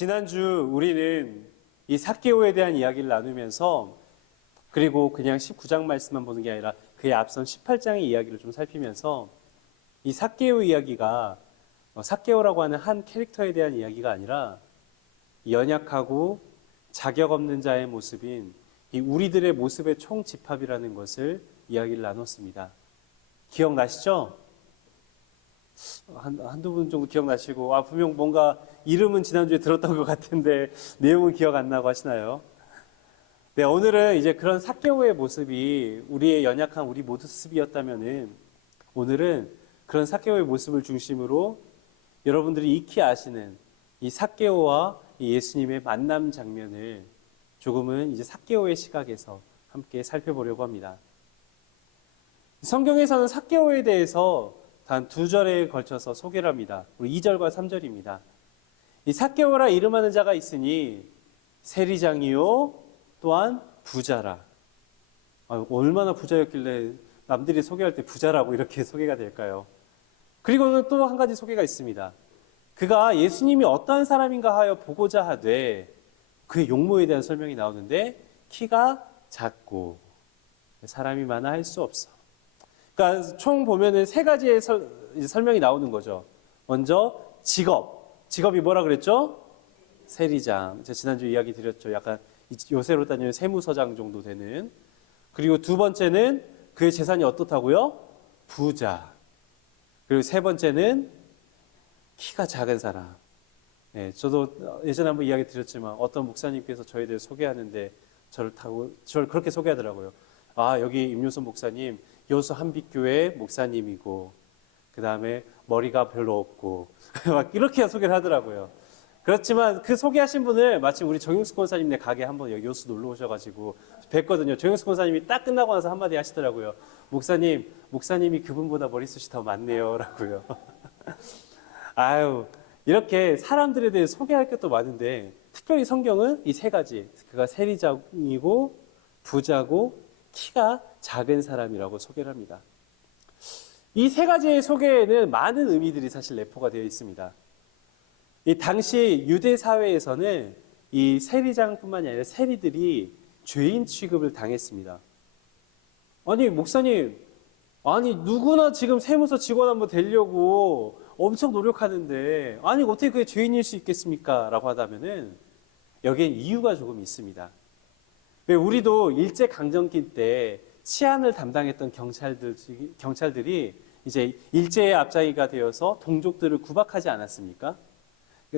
지난주 우리는 이 삭개오에 대한 이야기를 나누면서 그리고 그냥 19장 말씀만 보는 게 아니라 그에 앞선 18장의 이야기를 좀 살피면서 이 삭개오 이야기가 삭개오라고 하는 한 캐릭터에 대한 이야기가 아니라 연약하고 자격 없는 자의 모습인 이 우리들의 모습의 총집합이라는 것을 이야기를 나눴습니다. 기억나시죠? 한두 분 정도 기억나시고, 분명 뭔가 이름은 지난주에 들었던 것 같은데 내용은 기억 안 나고 하시나요? 네, 오늘은 이제 그런 삭개오의 모습이 우리의 연약한 우리 모습이었다면은 오늘은 그런 삭개오의 모습을 중심으로 여러분들이 익히 아시는 이 삭개오와 이 예수님의 만남 장면을 조금은 이제 삭개오의 시각에서 함께 살펴보려고 합니다. 성경에서는 삭개오에 대해서 단 2절에 걸쳐서 소개를 합니다. 우리 2절과 3절입니다. 이 삭개오라 이름하는 자가 있으니 세리장이요 또한 부자라. 얼마나 부자였길래 남들이 소개할 때 부자라고 이렇게 소개가 될까요? 그리고는 또 한 가지 소개가 있습니다. 그가 예수님이 어떠한 사람인가 하여 보고자 하되 그의 용모에 대한 설명이 나오는데 키가 작고 사람이 많아 할 수 없어. 그러니까 총 보면은 3가지의 설명이 나오는 거죠. 먼저 직업이 뭐라 그랬죠? 세리장. 제가 지난주 이야기 드렸죠. 약간 요새로 따지면 세무서장 정도 되는. 그리고 2번째는 그의 재산이 어떻다고요? 부자. 그리고 3번째는 키가 작은 사람. 네, 저도 예전에 한번 이야기 드렸지만 어떤 목사님께서 저에 대해 소개하는데 저를 그렇게 소개하더라고요. 여기 임효선 목사님 여수 한빛교회 목사님이고 그 다음에 머리가 별로 없고 막 이렇게 소개를 하더라고요. 그렇지만 그 소개하신 분을 마침 우리 정용숙 권사님네 가게 한번 여기 여수 놀러 오셔가지고 뵀거든요. 정용숙 권사님이 딱 끝나고 나서 한마디 하시더라고요. 목사님이 그분보다 머리숱이 더 많네요 라고요. 이렇게 사람들에 대해 소개할 것도 많은데 특별히 성경은 이 3가지, 그가 세리장이고 부자고 키가 작은 사람이라고 소개를 합니다. 이 3가지의 소개에는 많은 의미들이 사실 내포가 되어 있습니다. 이 당시 유대 사회에서는 이 세리장뿐만이 아니라 세리들이 죄인 취급을 당했습니다. 목사님, 누구나 지금 세무서 직원 한번 되려고 엄청 노력하는데 어떻게 그게 죄인일 수 있겠습니까? 라고 하다면은 여기엔 이유가 조금 있습니다. 왜 우리도 일제강점기 때 치안을 담당했던 경찰들이 이제 일제의 앞장이가 되어서 동족들을 구박하지 않았습니까?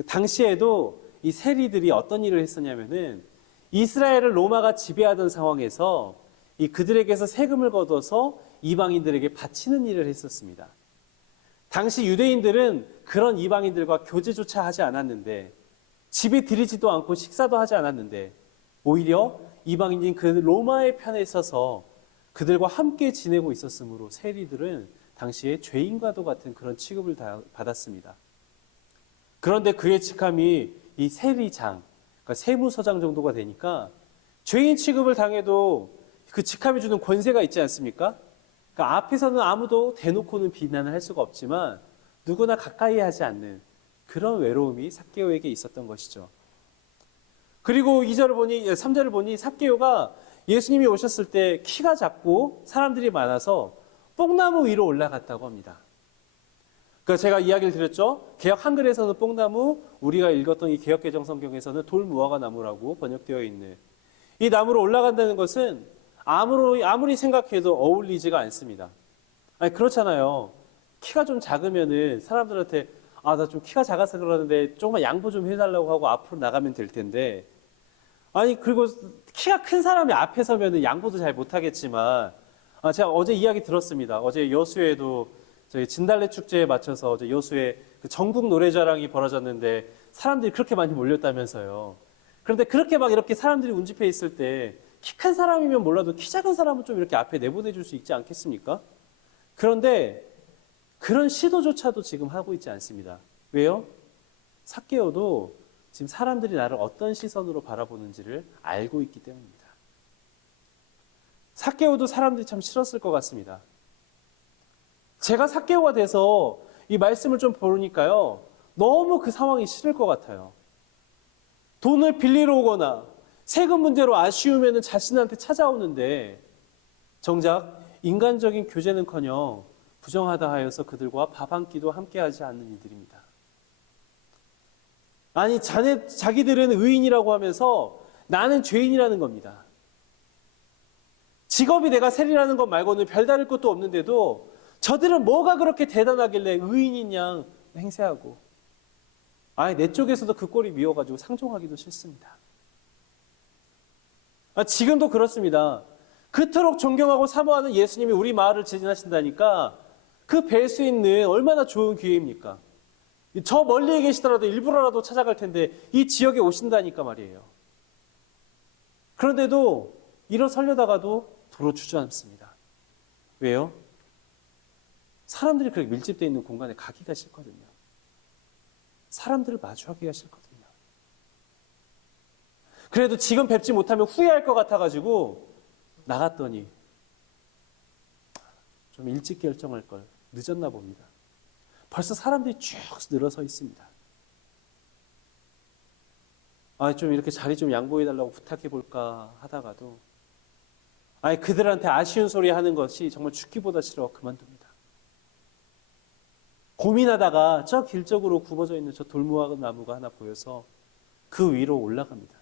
당시에도 이 세리들이 어떤 일을 했었냐면은 이스라엘을 로마가 지배하던 상황에서 이 그들에게서 세금을 걷어서 이방인들에게 바치는 일을 했었습니다. 당시 유대인들은 그런 이방인들과 교제조차 하지 않았는데 집에 들이지도 않고 식사도 하지 않았는데 오히려 이방인인 그 로마의 편에 서서 그들과 함께 지내고 있었으므로 세리들은 당시에 죄인과도 같은 그런 취급을 받았습니다. 그런데 그의 직함이 이 세리장, 그러니까 세무서장 정도가 되니까 죄인 취급을 당해도 그 직함이 주는 권세가 있지 않습니까? 그러니까 앞에서는 아무도 대놓고는 비난을 할 수가 없지만 누구나 가까이 하지 않는 그런 외로움이 삭개오에게 있었던 것이죠. 그리고 3절을 보니 삭개오가 예수님이 오셨을 때 키가 작고 사람들이 많아서 뽕나무 위로 올라갔다고 합니다. 그러니까 제가 이야기를 드렸죠. 개역 한글에서는 뽕나무, 우리가 읽었던 이 개역개정 성경에서는 돌무화과 나무라고 번역되어 있는 이 나무로 올라간다는 것은 아무리 생각해도 어울리지가 않습니다. 그렇잖아요. 키가 좀 작으면은 사람들한테 나 좀 키가 작아서 그러는데 조금만 양보 좀 해달라고 하고 앞으로 나가면 될 텐데 그리고 키가 큰 사람이 앞에 서면은 양보도 잘 못하겠지만 제가 어제 이야기 들었습니다. 어제 여수에도 저희 진달래 축제에 맞춰서 어제 여수에 그 전국 노래자랑이 벌어졌는데 사람들이 그렇게 많이 몰렸다면서요. 그런데 그렇게 막 이렇게 사람들이 운집해 있을 때 키 큰 사람이면 몰라도 키 작은 사람은 좀 이렇게 앞에 내보내줄 수 있지 않겠습니까? 그런데 그런 시도조차도 지금 하고 있지 않습니다. 왜요? 삭개오도 지금 사람들이 나를 어떤 시선으로 바라보는지를 알고 있기 때문입니다. 삭개오도 사람들이 참 싫었을 것 같습니다. 제가 삭개오가 돼서 이 말씀을 좀 보니까요, 너무 그 상황이 싫을 것 같아요. 돈을 빌리러 오거나 세금 문제로 아쉬우면 자신한테 찾아오는데 정작 인간적인 교제는커녕 부정하다 하여서 그들과 밥 한 끼도 함께하지 않는 이들입니다. 아니 자기들은 의인이라고 하면서 나는 죄인이라는 겁니다. 직업이 내가 세리라는 것 말고는 별다를 것도 없는데도 저들은 뭐가 그렇게 대단하길래 의인인 양 행세하고 내 쪽에서도 그 꼴이 미워가지고 상종하기도 싫습니다. 지금도 그렇습니다. 그토록 존경하고 사모하는 예수님이 우리 마을을 지나신다니까 그 뵐 수 있는 얼마나 좋은 기회입니까? 저 멀리에 계시더라도 일부러라도 찾아갈 텐데 이 지역에 오신다니까 말이에요. 그런데도 일어서려다가도 도로 주저앉습니다. 왜요? 사람들이 그렇게 밀집되어 있는 공간에 가기가 싫거든요. 사람들을 마주하기가 싫거든요. 그래도 지금 뵙지 못하면 후회할 것 같아가지고 나갔더니 좀 일찍 결정할 걸 늦었나 봅니다. 벌써 사람들이 쭉 늘어서 있습니다. 좀 이렇게 자리 좀 양보해달라고 부탁해볼까 하다가도 그들한테 아쉬운 소리 하는 것이 정말 죽기보다 싫어 그만둡니다. 고민하다가 저 길 쪽으로 굽어져 있는 저 돌무화 나무가 하나 보여서 그 위로 올라갑니다.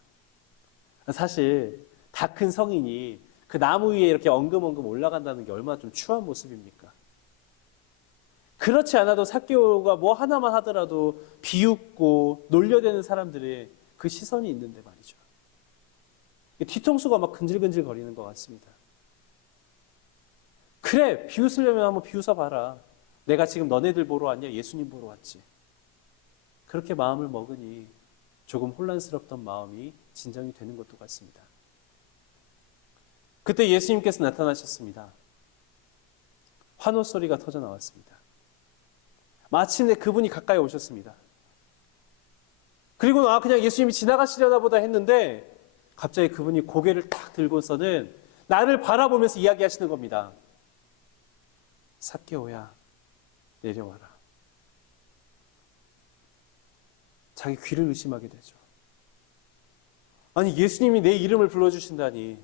사실 다 큰 성인이 그 나무 위에 이렇게 엉금엉금 올라간다는 게 얼마나 좀 추한 모습입니까? 그렇지 않아도 삭개오가 뭐 하나만 하더라도 비웃고 놀려대는 사람들의 그 시선이 있는데 말이죠. 뒤통수가 막 근질근질 거리는 것 같습니다. 그래, 비웃으려면 한번 비웃어 봐라. 내가 지금 너네들 보러 왔냐? 예수님 보러 왔지. 그렇게 마음을 먹으니 조금 혼란스럽던 마음이 진정이 되는 것도 같습니다. 그때 예수님께서 나타나셨습니다. 환호 소리가 터져 나왔습니다. 마침내 그분이 가까이 오셨습니다. 그리고 그냥 예수님이 지나가시려나 보다 했는데 갑자기 그분이 고개를 딱 들고서는 나를 바라보면서 이야기하시는 겁니다. 삭개오야, 내려와라. 자기 귀를 의심하게 되죠. 아니, 예수님이 내 이름을 불러주신다니.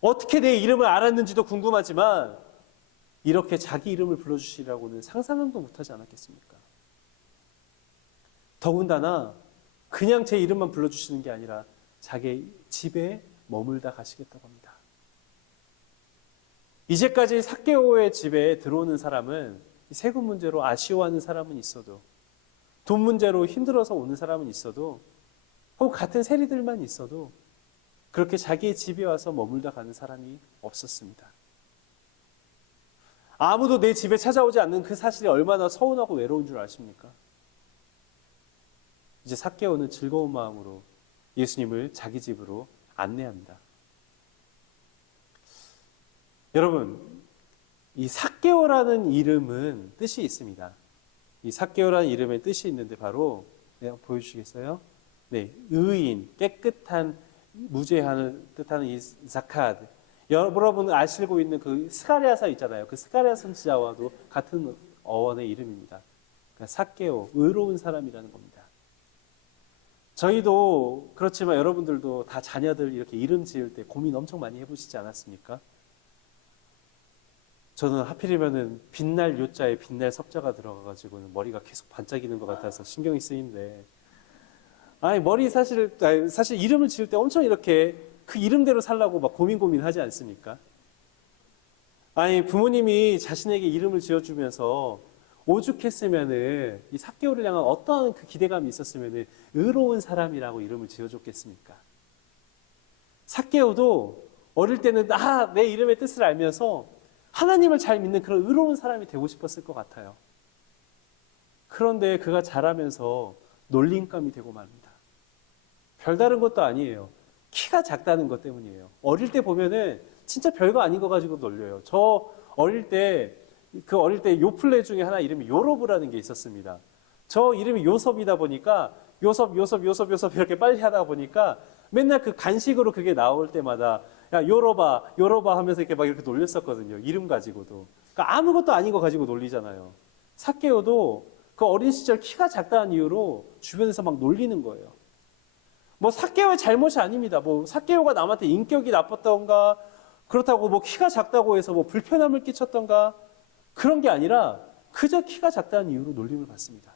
어떻게 내 이름을 알았는지도 궁금하지만 이렇게 자기 이름을 불러주시라고는 상상도 못하지 않았겠습니까? 더군다나 그냥 제 이름만 불러주시는 게 아니라 자기 집에 머물다 가시겠다고 합니다. 이제까지 삭개오의 집에 들어오는 사람은 세금 문제로 아쉬워하는 사람은 있어도, 돈 문제로 힘들어서 오는 사람은 있어도, 혹은 같은 세리들만 있어도 그렇게 자기의 집에 와서 머물다 가는 사람이 없었습니다. 아무도 내 집에 찾아오지 않는 그 사실이 얼마나 서운하고 외로운 줄 아십니까? 이제 삭개오는 즐거운 마음으로 예수님을 자기 집으로 안내합니다. 여러분, 이 삭개오라는 이름은 뜻이 있습니다. 이 삭개오라는 이름의 뜻이 있는데 바로 보여주시겠어요? 네, 의인, 깨끗한, 무죄한을 뜻하는 이 자카드. 여러분 아시고 있는 그 스가랴서 있잖아요. 그 스가랴 선지자와도 같은 어원의 이름입니다. 그러니까 삭개오, 의로운 사람이라는 겁니다. 저희도 그렇지만 여러분들도 다 자녀들 이렇게 이름 지을 때 고민 엄청 많이 해보시지 않았습니까? 저는 하필이면은 빛날 요자에 빛날 석자가 들어가가지고는 머리가 계속 반짝이는 것 같아서 신경이 쓰이는데, 머리 사실 이름을 지을 때 엄청 이렇게 그 이름대로 살라고 막 고민하지 않습니까? 부모님이 자신에게 이름을 지어주면서 오죽했으면은 이 삭개오를 향한 어떠한 그 기대감이 있었으면은 의로운 사람이라고 이름을 지어줬겠습니까? 삭개오도 어릴 때는 내 이름의 뜻을 알면서 하나님을 잘 믿는 그런 의로운 사람이 되고 싶었을 것 같아요. 그런데 그가 자라면서 놀림감이 되고 말입니다. 별다른 것도 아니에요. 키가 작다는 것 때문이에요. 어릴 때 보면은 진짜 별거 아닌 거 가지고 놀려요. 저 어릴 때 요플레 중에 하나 이름이 요로브라는 게 있었습니다. 저 이름이 요섭이다 보니까 요섭 이렇게 빨리 하다 보니까 맨날 그 간식으로 그게 나올 때마다 야 요로바 하면서 이렇게 막 이렇게 놀렸었거든요. 이름 가지고도. 그러니까 아무것도 아닌 거 가지고 놀리잖아요. 삭개오도 그 어린 시절 키가 작다는 이유로 주변에서 막 놀리는 거예요. 뭐 삭개오의 잘못이 아닙니다. 뭐 삭개오가 남한테 인격이 나빴던가, 그렇다고 뭐 키가 작다고 해서 뭐 불편함을 끼쳤던가, 그런 게 아니라 그저 키가 작다는 이유로 놀림을 받습니다.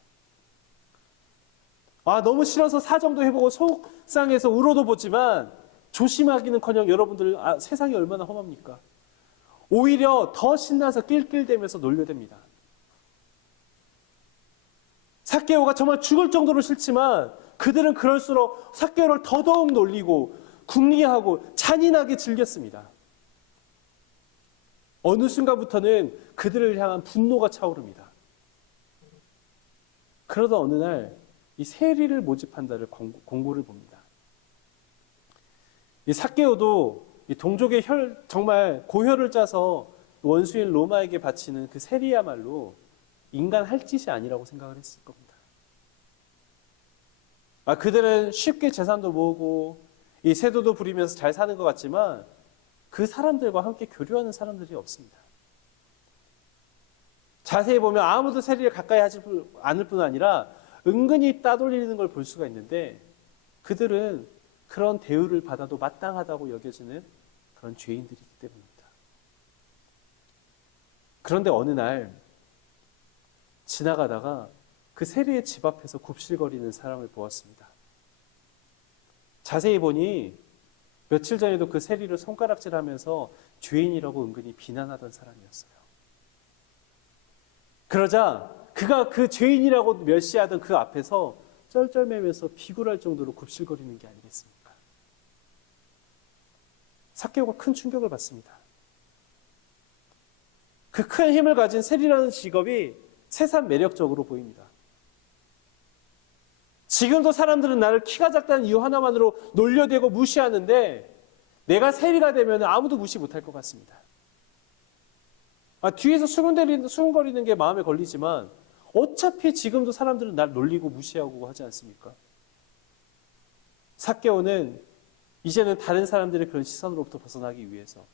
너무 싫어서 사정도 해보고 속상해서 울어도 보지만 조심하기는커녕 여러분들 세상이 얼마나 험합니까? 오히려 더 신나서 낄낄대면서 놀려댑니다. 삭개오가 정말 죽을 정도로 싫지만 그들은 그럴수록 삭개오를 더더욱 놀리고 궁리하고 잔인하게 즐겼습니다. 어느 순간부터는 그들을 향한 분노가 차오릅니다. 그러다 어느 날 이 세리를 모집한다를 공고를 봅니다. 이 삭개오도 이 동족의 정말 고혈을 짜서 원수인 로마에게 바치는 그 세리야말로 인간 할 짓이 아니라고 생각을 했을 겁니다. 그들은 쉽게 재산도 모으고 이 세도도 부리면서 잘 사는 것 같지만 그 사람들과 함께 교류하는 사람들이 없습니다. 자세히 보면 아무도 세리를 가까이 하지 않을 뿐 아니라 은근히 따돌리는 걸 볼 수가 있는데 그들은 그런 대우를 받아도 마땅하다고 여겨지는 그런 죄인들이기 때문입니다. 그런데 어느 날 지나가다가 그 세리의 집 앞에서 굽실거리는 사람을 보았습니다. 자세히 보니 며칠 전에도 그 세리를 손가락질하면서 죄인이라고 은근히 비난하던 사람이었어요. 그러자 그가 그 죄인이라고 멸시하던 그 앞에서 쩔쩔매면서 비굴할 정도로 굽실거리는 게 아니겠습니까? 삭개오가 큰 충격을 받습니다. 그 큰 힘을 가진 세리라는 직업이 새삼 매력적으로 보입니다. 지금도 사람들은 나를 키가 작다는 이유 하나만으로 놀려대고 무시하는데 내가 세리가 되면 아무도 무시 못할 것 같습니다. 뒤에서 수근거리는 게 마음에 걸리지만 어차피 지금도 사람들은 날 놀리고 무시하고 하지 않습니까? 삭개오는 이제는 다른 사람들의 그런 시선으로부터 벗어나기 위해서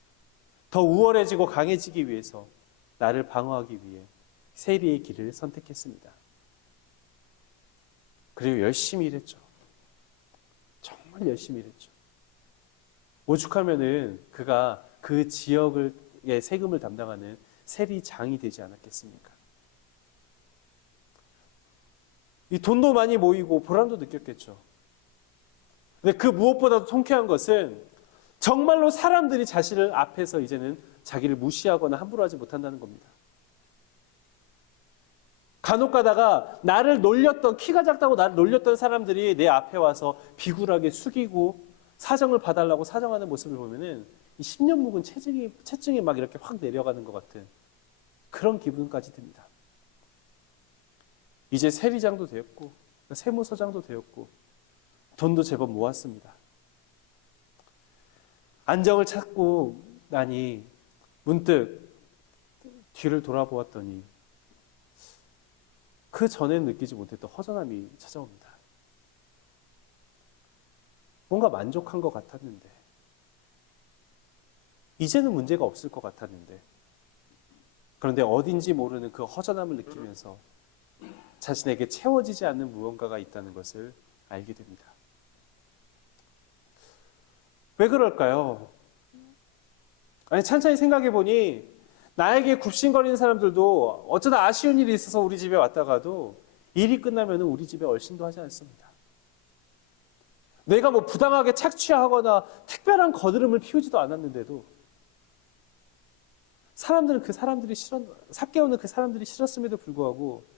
더 우월해지고 강해지기 위해서 나를 방어하기 위해 세리의 길을 선택했습니다. 그리고 열심히 일했죠. 정말 열심히 일했죠. 오죽하면은 그가 그 지역의 세금을 담당하는 세리장이 되지 않았겠습니까? 이 돈도 많이 모이고 보람도 느꼈겠죠. 근데 그 무엇보다도 통쾌한 것은 정말로 사람들이 자신을 앞에서 이제는 자기를 무시하거나 함부로 하지 못한다는 겁니다. 간혹 가다가 나를 놀렸던, 키가 작다고 나를 놀렸던 사람들이 내 앞에 와서 비굴하게 숙이고 사정을 봐달라고 사정하는 모습을 보면은 이 10년 묵은 체증이 막 이렇게 확 내려가는 것 같은 그런 기분까지 듭니다. 이제 세리장도 되었고 세무서장도 되었고 돈도 제법 모았습니다. 안정을 찾고 나니 문득 뒤를 돌아보았더니 그 전에는 느끼지 못했던 허전함이 찾아옵니다. 뭔가 만족한 것 같았는데 이제는 문제가 없을 것 같았는데 그런데 어딘지 모르는 그 허전함을 느끼면서 자신에게 채워지지 않는 무언가가 있다는 것을 알게 됩니다. 왜 그럴까요? 찬찬히 생각해 보니 나에게 굽신거리는 사람들도 어쩌다 아쉬운 일이 있어서 우리 집에 왔다가도 일이 끝나면 우리 집에 얼씬도 하지 않습니다. 내가 뭐 부당하게 착취하거나 특별한 거드름을 피우지도 않았는데도 삭개오는 그 사람들이 싫었음에도 불구하고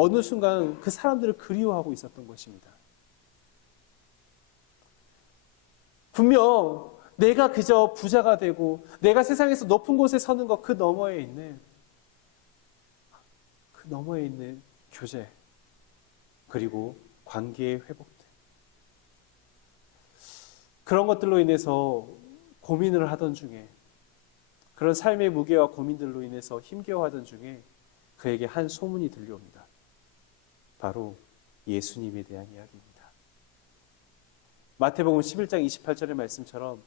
어느 순간 그 사람들을 그리워하고 있었던 것입니다. 분명 내가 그저 부자가 되고 내가 세상에서 높은 곳에 서는 것 그 너머에 있는 교제 그리고 관계의 회복들 그런 것들로 인해서 고민을 하던 중에 그런 삶의 무게와 고민들로 인해서 힘겨워하던 중에 그에게 한 소문이 들려옵니다. 바로 예수님에 대한 이야기입니다. 마태복음 11장 28절의 말씀처럼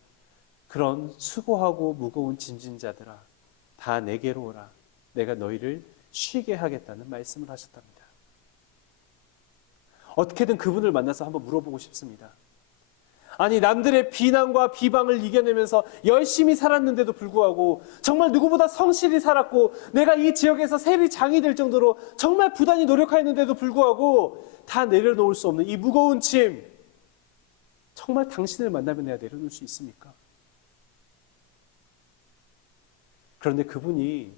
그런 수고하고 무거운 짐진 자들아 다 내게로 오라 내가 너희를 쉬게 하겠다는 말씀을 하셨답니다. 어떻게든 그분을 만나서 한번 물어보고 싶습니다. 아니, 남들의 비난과 비방을 이겨내면서 열심히 살았는데도 불구하고 정말 누구보다 성실히 살았고 내가 이 지역에서 세리장이 될 정도로 정말 부단히 노력했는데도 불구하고 다 내려놓을 수 없는 이 무거운 짐, 정말 당신을 만나면 내가 내려놓을 수 있습니까? 그런데 그분이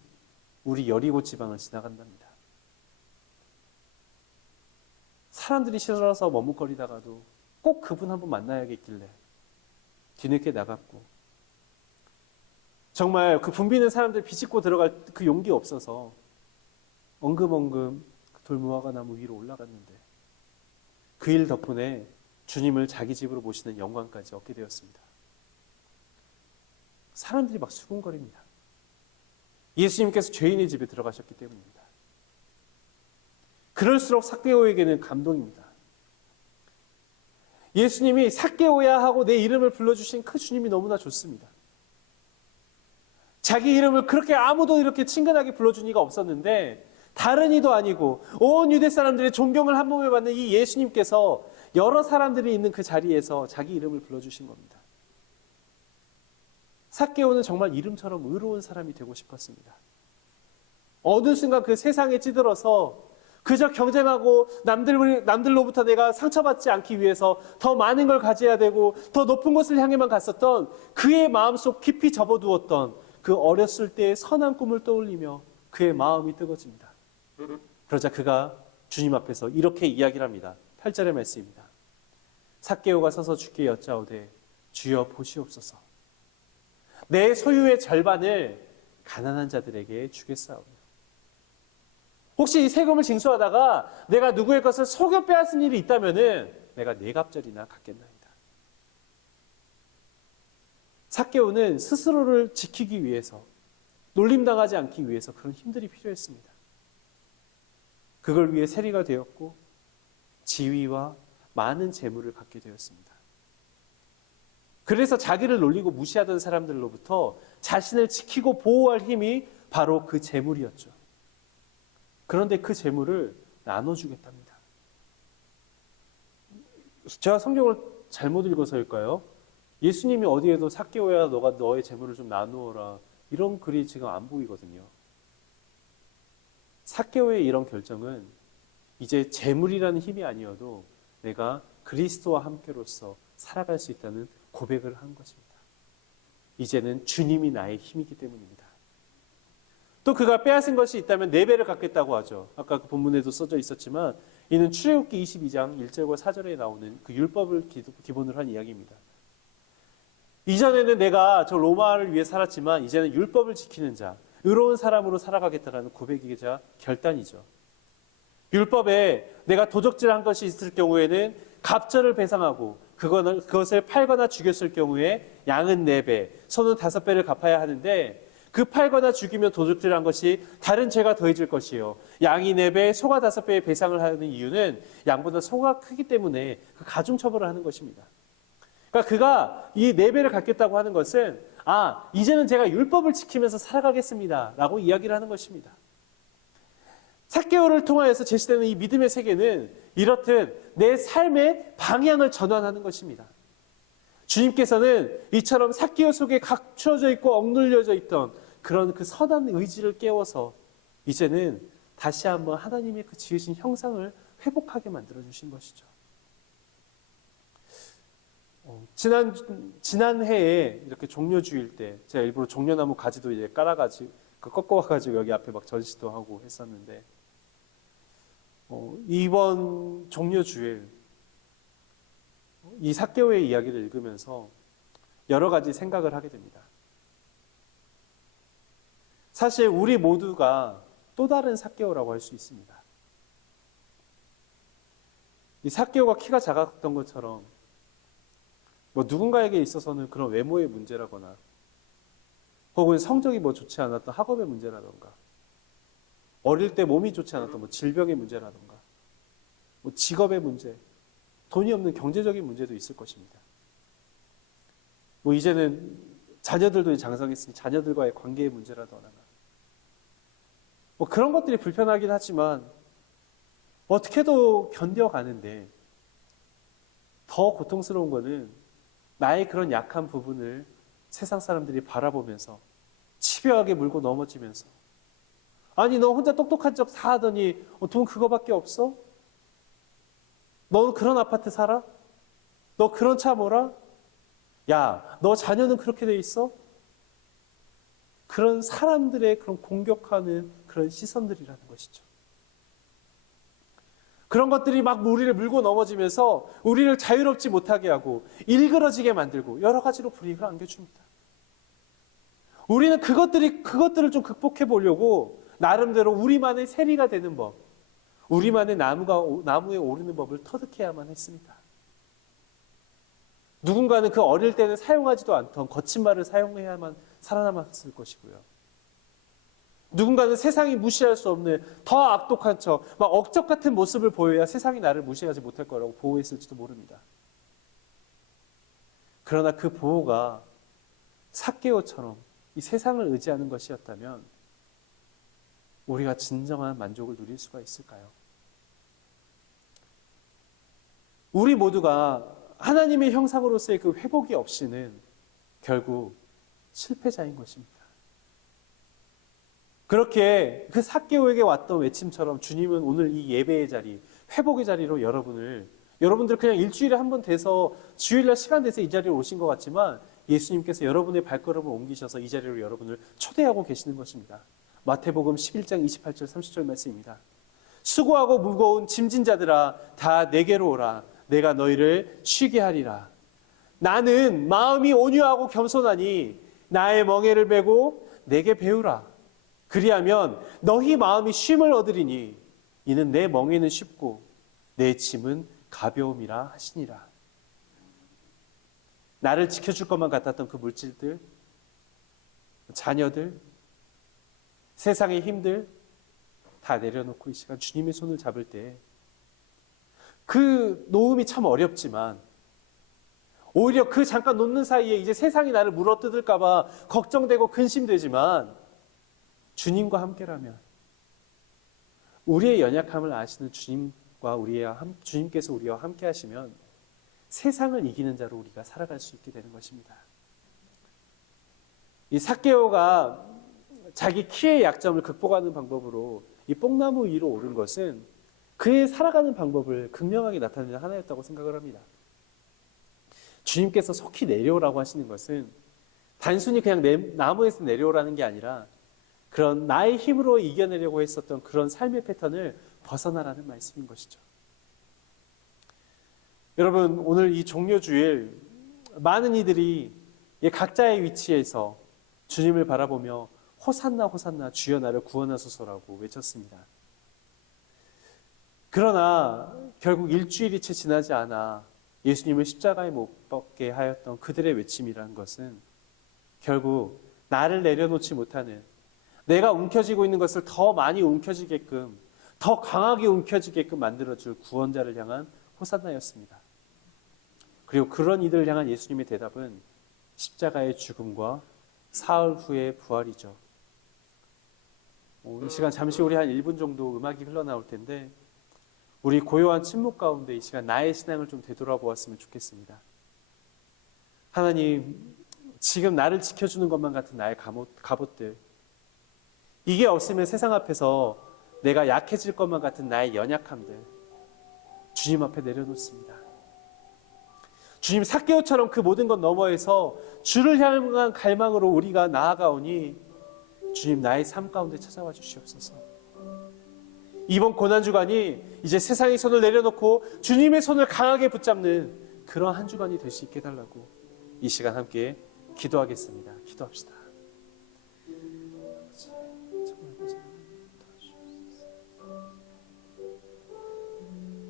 우리 여리고 지방을 지나간답니다. 사람들이 싫어서 머뭇거리다가도 꼭 그분 한번 만나야겠길래 뒤늦게 나갔고, 정말 그 붐비는 사람들 비집고 들어갈 그 용기 없어서 엉금엉금 그 돌무화과 나무 위로 올라갔는데 그 일 덕분에 주님을 자기 집으로 모시는 영광까지 얻게 되었습니다. 사람들이 막 수군거립니다. 예수님께서 죄인의 집에 들어가셨기 때문입니다. 그럴수록 삭개오에게는 감동입니다. 예수님이 삭개오야 하고 내 이름을 불러주신 그 주님이 너무나 좋습니다. 자기 이름을 그렇게 아무도 이렇게 친근하게 불러준 이가 없었는데 다른 이도 아니고 온 유대 사람들의 존경을 한 몸에 받는 이 예수님께서 여러 사람들이 있는 그 자리에서 자기 이름을 불러주신 겁니다. 삭개오는 정말 이름처럼 의로운 사람이 되고 싶었습니다. 어느 순간 그 세상에 찌들어서 그저 경쟁하고 남들로부터 내가 상처받지 않기 위해서 더 많은 걸 가져야 되고 더 높은 곳을 향해만 갔었던 그의 마음속 깊이 접어두었던 그 어렸을 때의 선한 꿈을 떠올리며 그의 마음이 뜨거집니다. 그러자 그가 주님 앞에서 이렇게 이야기를 합니다. 8절의 말씀입니다. 삭개오가 서서 주께 여짜오되 주여 보시옵소서. 내 소유의 절반을 가난한 자들에게 주겠사오며. 혹시 이 세금을 징수하다가 내가 누구의 것을 속여 빼앗은 일이 있다면은 내가 네 갑절이나 갚겠나이다. 삭개오는 스스로를 지키기 위해서, 놀림당하지 않기 위해서 그런 힘들이 필요했습니다. 그걸 위해 세리가 되었고 지위와 많은 재물을 갖게 되었습니다. 그래서 자기를 놀리고 무시하던 사람들로부터 자신을 지키고 보호할 힘이 바로 그 재물이었죠. 그런데 그 재물을 나눠주겠답니다. 제가 성경을 잘못 읽어서일까요? 예수님이 어디에도 삭개오야 너가 너의 재물을 좀 나누어라 이런 글이 지금 안 보이거든요. 삭개오의 이런 결정은 이제 재물이라는 힘이 아니어도 내가 그리스도와 함께로서 살아갈 수 있다는 고백을 한 것입니다. 이제는 주님이 나의 힘이기 때문입니다. 또 그가 빼앗은 것이 있다면 4배를 갚겠다고 하죠. 아까 그 본문에도 써져 있었지만 이는 출애굽기 22장 1절과 4절에 나오는 그 율법을 기본으로 한 이야기입니다. 이전에는 내가 저 로마를 위해 살았지만 이제는 율법을 지키는 자, 의로운 사람으로 살아가겠다라는 고백이자 결단이죠. 율법에 내가 도적질한 것이 있을 경우에는 갑절을 배상하고 그것을 팔거나 죽였을 경우에 양은 4배, 소는 5배를 갚아야 하는데 그 팔거나 죽이면 도둑질한 것이 다른 죄가 더해질 것이요. 양이 4배, 소가 5배의 배상을 하는 이유는 양보다 소가 크기 때문에 그 가중처벌을 하는 것입니다. 그러니까 그가 이 4배를 갚겠다고 하는 것은 이제는 제가 율법을 지키면서 살아가겠습니다 라고 이야기를 하는 것입니다. 삭개오를 통하여서 제시되는 이 믿음의 세계는 이렇듯 내 삶의 방향을 전환하는 것입니다. 주님께서는 이처럼 삭개오 속에 감추어져 있고 억눌려져 있던 그런 그 선한 의지를 깨워서 이제는 다시 한번 하나님의 그 지으신 형상을 회복하게 만들어주신 것이죠. 지난 해에 이렇게 종려주일 때 제가 일부러 종려나무 가지도 이제 깔아가지고 꺾어와가지고 여기 앞에 막 전시도 하고 했었는데 이번 종려주일 이 삭개오의 이야기를 읽으면서 여러 가지 생각을 하게 됩니다. 사실 우리 모두가 또 다른 삭개오라고 할 수 있습니다. 이 삭개오가 키가 작았던 것처럼 누군가에게 있어서는 그런 외모의 문제라거나 혹은 성적이 좋지 않았던 학업의 문제라던가 어릴 때 몸이 좋지 않았던 질병의 문제라던가 직업의 문제, 돈이 없는 경제적인 문제도 있을 것입니다. 이제는 자녀들도 장성했으니 자녀들과의 관계의 문제라던가 그런 것들이 불편하긴 하지만 어떻게도 견뎌가는데 더 고통스러운 거는 나의 그런 약한 부분을 세상 사람들이 바라보면서 집요하게 물고 넘어지면서, 아니 너 혼자 똑똑한 척 다 하더니 돈 그거밖에 없어? 너 그런 아파트 살아? 너 그런 차 몰아? 야, 너 자녀는 그렇게 돼 있어? 그런 사람들의 그런 공격하는 그런 시선들이라는 것이죠. 그런 것들이 막 우리를 물고 넘어지면서 우리를 자유롭지 못하게 하고 일그러지게 만들고 여러 가지로 불이익을 안겨줍니다. 우리는 그것들을 좀 극복해 보려고 나름대로 우리만의 세리가 되는 법, 우리만의 나무에 오르는 법을 터득해야만 했습니다. 누군가는 그 어릴 때는 사용하지도 않던 거친 말을 사용해야만 살아남았을 것이고요. 누군가는 세상이 무시할 수 없는 더 악독한 척, 막 억적 같은 모습을 보여야 세상이 나를 무시하지 못할 거라고 보호했을지도 모릅니다. 그러나 그 보호가 삭개오처럼 이 세상을 의지하는 것이었다면 우리가 진정한 만족을 누릴 수가 있을까요? 우리 모두가 하나님의 형상으로서의 그 회복이 없이는 결국 실패자인 것입니다. 그렇게 그 삭개오에게 왔던 외침처럼 주님은 오늘 이 예배의 자리, 회복의 자리로 여러분들 그냥 일주일에 한 번 돼서 주일날 시간 돼서 이 자리에 오신 것 같지만 예수님께서 여러분의 발걸음을 옮기셔서 이 자리로 여러분을 초대하고 계시는 것입니다. 마태복음 11장 28절 30절 말씀입니다. 수고하고 무거운 짐진 자들아 다 내게로 오라. 내가 너희를 쉬게 하리라. 나는 마음이 온유하고 겸손하니 나의 멍에를 메고 내게 배우라. 그리하면 너희 마음이 쉼을 얻으리니 이는 내 멍에는 쉽고 내 짐은 가벼움이라 하시니라. 나를 지켜줄 것만 같았던 그 물질들, 자녀들, 세상의 힘들 다 내려놓고 이 시간 주님의 손을 잡을 때 그 놓음이 참 어렵지만 오히려 그 잠깐 놓는 사이에 이제 세상이 나를 물어뜯을까 봐 걱정되고 근심되지만 주님과 함께라면 우리의 연약함을 아시는 주님께서 우리와 함께 하시면 세상을 이기는 자로 우리가 살아갈 수 있게 되는 것입니다. 이 삭개오가 자기 키의 약점을 극복하는 방법으로 이 뽕나무 위로 오른 것은 그의 살아가는 방법을 극명하게 나타내는 하나였다고 생각을 합니다. 주님께서 속히 내려오라고 하시는 것은 단순히 그냥 나무에서 내려오라는 게 아니라 그런 나의 힘으로 이겨내려고 했었던 그런 삶의 패턴을 벗어나라는 말씀인 것이죠. 여러분, 오늘 이 종료주일 많은 이들이 각자의 위치에서 주님을 바라보며 호산나 호산나 주여 나를 구원하소서라고 외쳤습니다. 그러나 결국 일주일이 채 지나지 않아 예수님을 십자가에 못 박게 하였던 그들의 외침이라는 것은 결국 나를 내려놓지 못하는, 내가 움켜쥐고 있는 것을 더 많이 움켜쥐게끔, 더 강하게 움켜쥐게끔 만들어줄 구원자를 향한 호산나였습니다. 그리고 그런 이들을 향한 예수님의 대답은 십자가의 죽음과 사흘 후의 부활이죠. 이 시간 잠시 우리 한 1분 정도 음악이 흘러나올 텐데 우리 고요한 침묵 가운데 이 시간 나의 신앙을 좀 되돌아보았으면 좋겠습니다. 하나님, 지금 나를 지켜주는 것만 같은 나의 갑옷들, 이게 없으면 세상 앞에서 내가 약해질 것만 같은 나의 연약함들 주님 앞에 내려놓습니다. 주님, 삭개오처럼 그 모든 것 너머에서 주를 향한 갈망으로 우리가 나아가오니 주님, 나의 삶 가운데 찾아와 주시옵소서. 이번 고난주간이 이제 세상의 손을 내려놓고 주님의 손을 강하게 붙잡는 그런 한 주간이 될 수 있게 해달라고 이 시간 함께 기도하겠습니다. 기도합시다.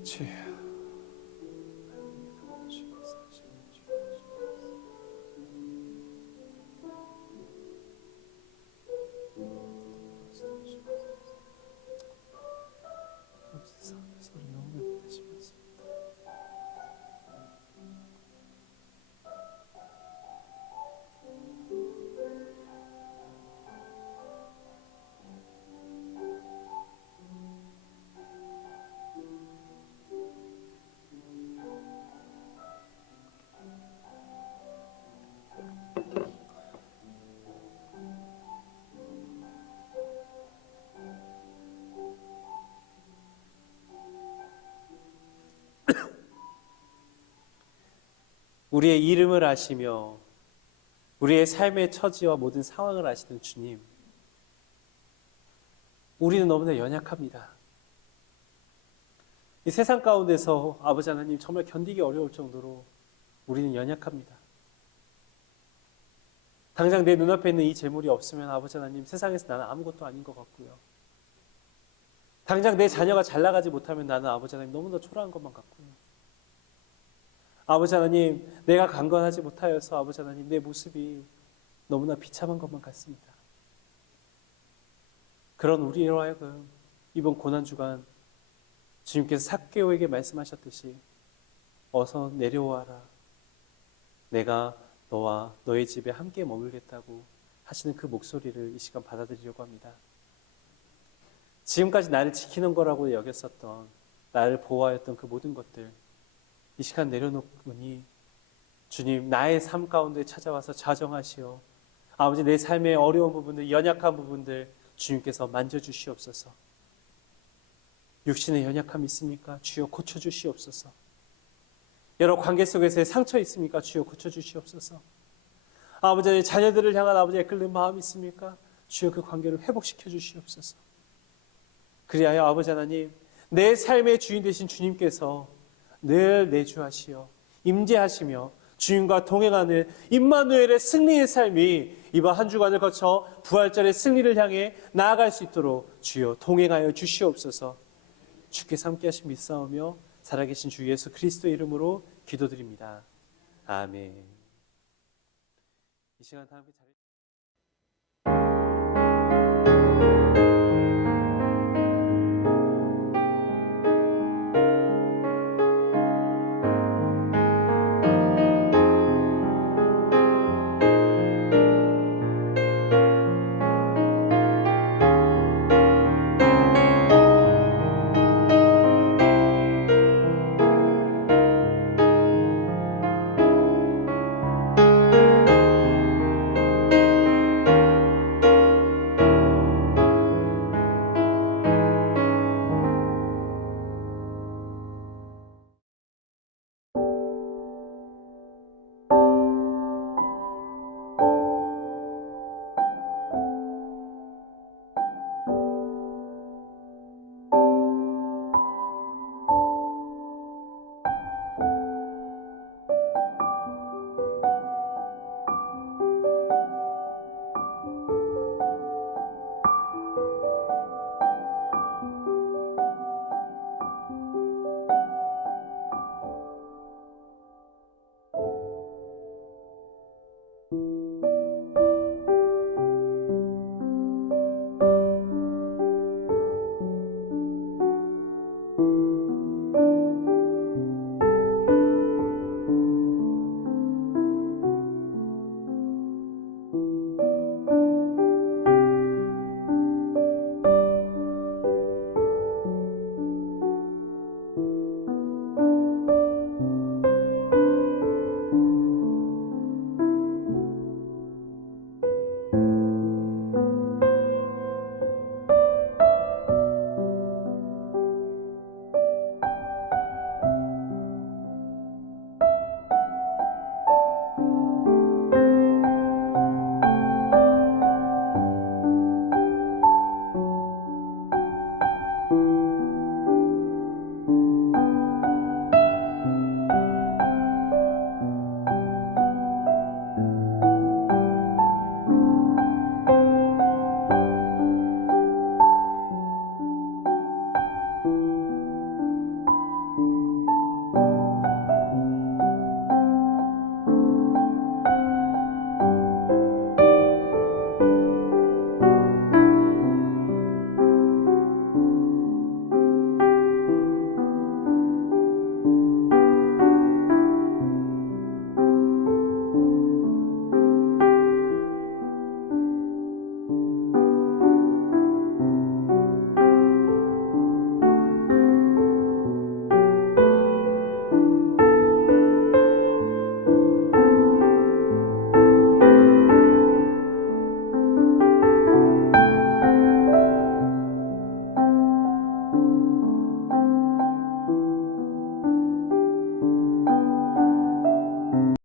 주여, 우리의 이름을 아시며 우리의 삶의 처지와 모든 상황을 아시는 주님, 우리는 너무나 연약합니다. 이 세상 가운데서 아버지 하나님 정말 견디기 어려울 정도로 우리는 연약합니다. 당장 내 눈앞에 있는 이 재물이 없으면 아버지 하나님 세상에서 나는 아무것도 아닌 것 같고요. 당장 내 자녀가 잘 나가지 못하면 나는 아버지 하나님 너무나 초라한 것만 같고요. 아버지 하나님, 내가 강건하지 못하여서 아버지 하나님 내 모습이 너무나 비참한 것만 같습니다. 그런 우리로 하여금 이번 고난주간 주님께서 삭개오에게 말씀하셨듯이 어서 내려와라. 내가 너와 너의 집에 함께 머물겠다고 하시는 그 목소리를 이 시간 받아들이려고 합니다. 지금까지 나를 지키는 거라고 여겼었던, 나를 보호하였던 그 모든 것들 이 시간 내려놓으니 주님, 나의 삶 가운데 찾아와서 자정하시어 아버지, 내 삶의 어려운 부분들, 연약한 부분들 주님께서 만져주시옵소서. 육신의 연약함이 있습니까? 주여 고쳐주시옵소서. 여러 관계 속에서의 상처 있습니까? 주여 고쳐주시옵소서. 아버지, 자녀들을 향한 아버지의 끓는 마음이 있습니까? 주여 그 관계를 회복시켜 주시옵소서. 그리하여 아버지 하나님, 내 삶의 주인 되신 주님께서 늘 내주하시어 임재하시며 주님과 동행하는 임마누엘의 승리의 삶이 이번 한 주간을 거쳐 부활절의 승리를 향해 나아갈 수 있도록 주여 동행하여 주시옵소서. 주께서 함께 하신 믿사오며 살아계신 주 예수 그리스도의 이름으로 기도드립니다. 아멘. 이 시간 다 함께